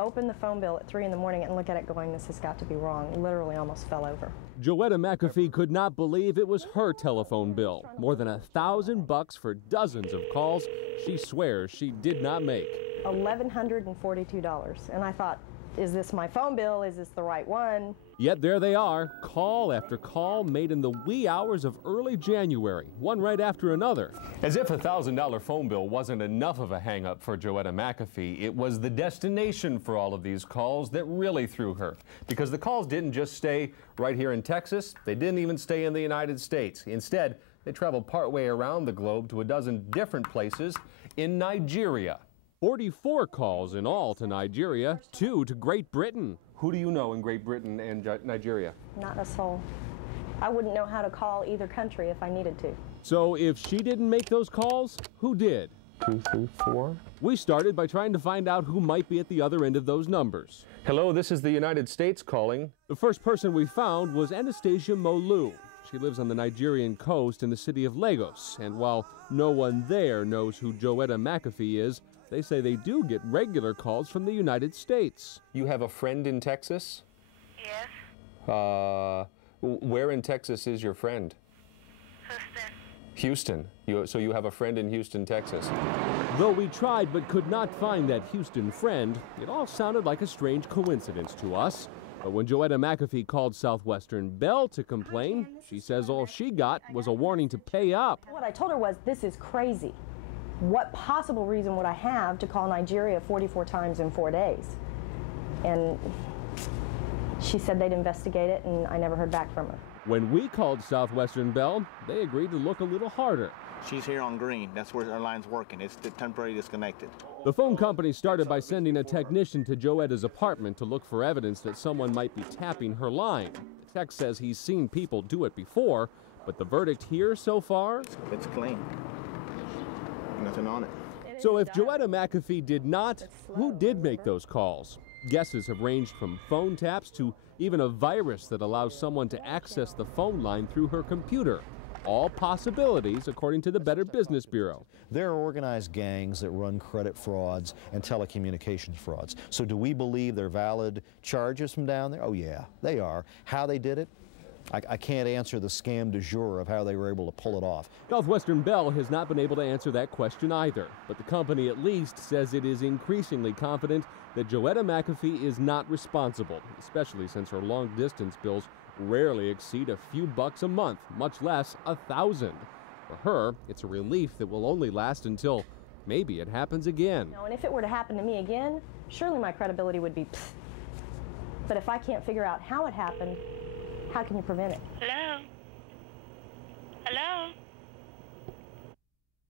Opened the phone bill at 3 in the morning and look at it going, this has got to be wrong. Literally almost fell over. Joetta McAfee could not believe it was her telephone bill. More than $1,000 for dozens of calls she swears she did not make. $1,142. And I thought, is this my phone bill? Is this the right one? Yet there they are, call after call made in the wee hours of early January, one right after another. As if a $1,000 phone bill wasn't enough of a hang-up for Joetta McAfee, it was the destination for all of these calls that really threw her. Because the calls didn't just stay right here in Texas, they didn't even stay in the United States. Instead, they traveled partway around the globe to a dozen different places in Nigeria. 44 calls in all to Nigeria, 2 to Great Britain. Who do you know in Great Britain and Nigeria? Not a soul. I wouldn't know how to call either country if I needed to. So if she didn't make those calls, who did? 2, 3, 4. We started by trying to find out who might be at the other end of those numbers. Hello, this is the United States calling. The first person we found was Anastasia Molu. She lives on the Nigerian coast in the city of Lagos, and while no one there knows who Joetta McAfee is, they say they do get regular calls from the United States. You have a friend in Texas? Yes. Where in Texas is your friend? Houston. Houston. So you have a friend in Houston, Texas. Though we tried but could not find that Houston friend, it all sounded like a strange coincidence to us. But when Joetta McAfee called Southwestern Bell to complain, she says all she got was a warning to pay up. What I told her was, this is crazy. What possible reason would I have to call Nigeria 44 times in 4 days? And she said they'd investigate it, and I never heard back from her. When we called Southwestern Bell, they agreed to look a little harder. She's here on green. That's where our line's working. It's temporarily disconnected. The phone company started by sending a technician to Joetta's apartment to look for evidence that someone might be tapping her line. The tech says he's seen people do it before, but the verdict here so far? It's clean. Nothing on it. So if Joetta McAfee did not, who did make those calls? Guesses have ranged from phone taps to even a virus that allows someone to access the phone line through her computer. All possibilities, according to the Better Business Bureau. There are organized gangs that run credit frauds and telecommunications frauds. So do we believe they're valid charges from down there? Oh yeah, they are. How they did it? I can't answer the scam du jour of how they were able to pull it off. Southwestern Bell has not been able to answer that question either, but the company at least says it is increasingly confident that Joetta McAfee is not responsible, especially since her long-distance bills rarely exceed a few bucks a month, much less 1,000. For her, it's a relief that will only last until maybe it happens again. No, and if it were to happen to me again, surely my credibility would be pfft. But if I can't figure out how it happened, how can you prevent it? Hello? Hello?